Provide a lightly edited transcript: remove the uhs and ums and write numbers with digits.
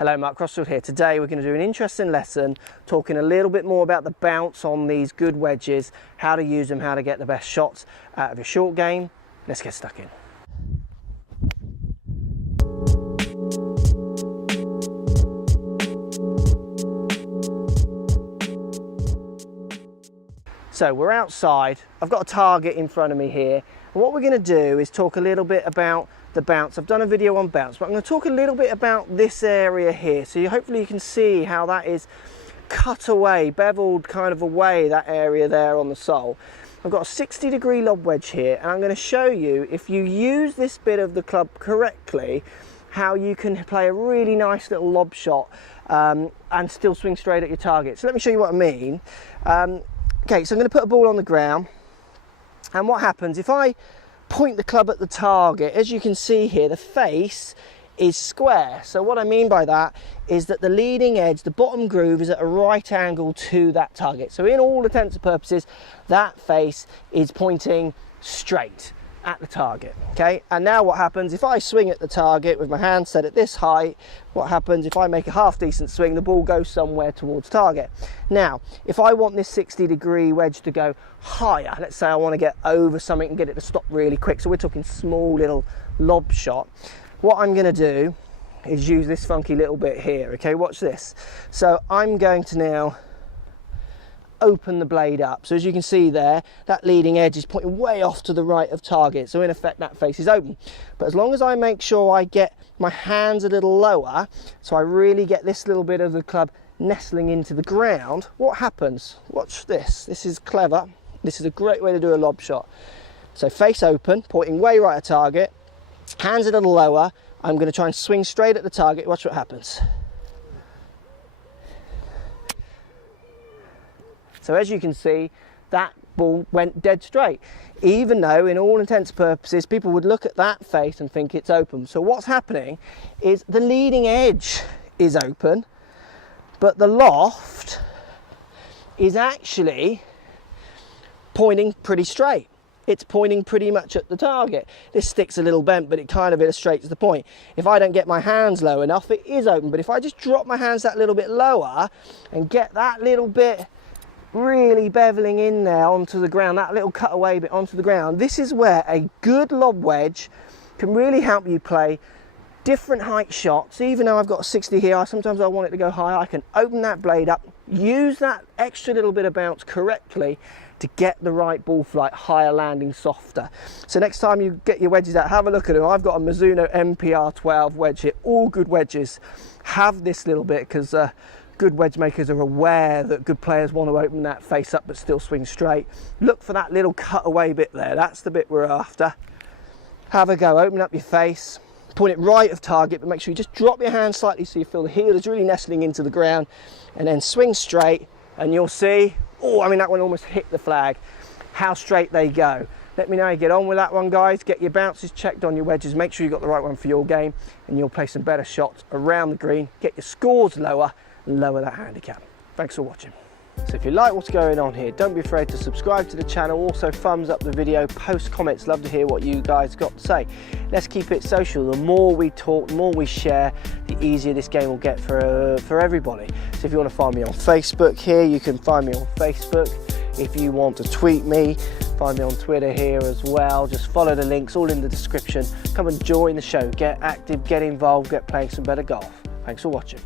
Hello, Mark Crossfield here. Today we're going to do an interesting lesson talking a little bit more about the bounce on these good wedges, how to use them, how to get the best shots out of your short game. Let's get stuck in. So we're outside, I've got a target in front of me here, and what we're going to do is talk a little bit about the bounce. I've done a video on bounce, but I'm going to talk a little bit about this area here, so hopefully you can see how that is cut away, beveled kind of away, that area there on the sole. I've got a 60-degree lob wedge here, and I'm going to show you, if you use this bit of the club correctly, how you can play a really nice little lob shot and still swing straight at your target. So let me show you what I mean. Okay, so I'm going to put a ball on the ground, and what happens if I point the club at the target? As you can see here, the face is square. So what I mean by that is that the leading edge, the bottom groove, is at a right angle to that target. So in all intents and purposes, that face is pointing straight at the target. Okay, and now what happens if I swing at the target with my hand set at this height? What happens if I make a half decent swing? The ball goes somewhere towards target. Now if I want this 60-degree wedge to go higher, let's say I want to get over something and get it to stop really quick, so we're talking small little lob shot, what I'm going to do is use this funky little bit here. Okay, watch this. So I'm going to now open the blade up. So as you can see there, that leading edge is pointing way off to the right of target, so in effect that face is open. But as long as I make sure I get my hands a little lower, so I really get this little bit of the club nestling into the ground, what happens? Watch this. This is clever. This is a great way to do a lob shot. So face open, pointing way right at target, hands a little lower. I'm going to try and swing straight at the target. Watch what happens. So as you can see, that ball went dead straight, even though in all intents and purposes people would look at that face and think it's open. So what's happening is the leading edge is open, but the loft is actually pointing pretty straight. It's pointing pretty much at the target. This stick's a little bent, but it kind of illustrates the point. If I don't get my hands low enough, it is open, but if I just drop my hands that little bit lower and get that little bit really beveling in there onto the ground, that little cutaway bit onto the ground, this is where a good lob wedge can really help you play different height shots. Even though I've got a 60 here, sometimes I want it to go higher. I can open that blade up, use that extra little bit of bounce correctly to get the right ball flight, higher landing, softer. So next time you get your wedges out, have a look at them. I've got a Mizuno MPR12 wedge here. All good wedges have this little bit, because good wedge makers are aware that good players want to open that face up but still swing straight. Look for that little cutaway bit there. That's the bit we're after. Have a go, open up your face, point it right of target, but make sure you just drop your hand slightly so you feel the heel is really nestling into the ground, and then swing straight, and you'll see, oh, I mean, that one almost hit the flag, how straight they go. Let me know how you get on with that one, guys. Get your bounces checked on your wedges, make sure you got the right one for your game, and you'll play some better shots around the green, get your scores lower, and lower that handicap. Thanks for watching. So if you like what's going on here, don't be afraid to subscribe to the channel. Also thumbs up the video, post comments, love to hear what you guys got to say. Let's keep it social. The more we talk, the more we share, the easier this game will get for everybody. So if you want to find me on Facebook here, you can find me on Facebook. If you want to tweet me, find me on Twitter here as well. Just follow the links, all in the description. Come and join the show, get active, get involved, get playing some better golf. Thanks for watching.